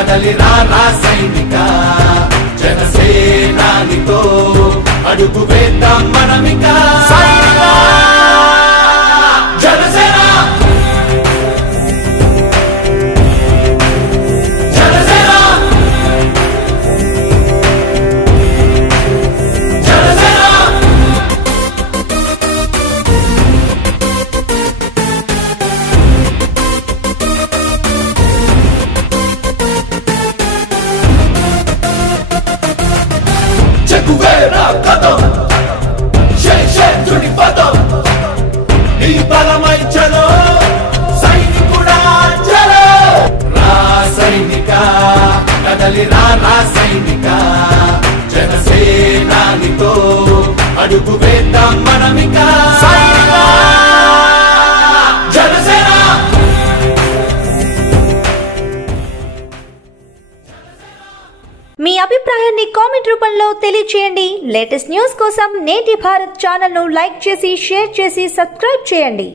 కదలిరా రా సైనిక జనసేనానితో అడుగు వేద్దాం మనమిక సైనిక జనసేన చెగువేరా కదం శేషేంద్రుడి పదం నీ బలమై చలో సైనికుడా చలో రా సైనిక కదలిరా రా సైనిక జనసేనానితో అడుగు వేద్దాం మనమిక సైనిక జనసేన మీ అభిప్రాయాన్ని కామెంట్ రూపంలో తెలియజేయండి. లేటెస్ట్ న్యూస్ కోసం నేటి భారత్ ఛానల్ ను లైక్ చేసి షేర్ చేసి సబ్స్క్రైబ్ చేయండి.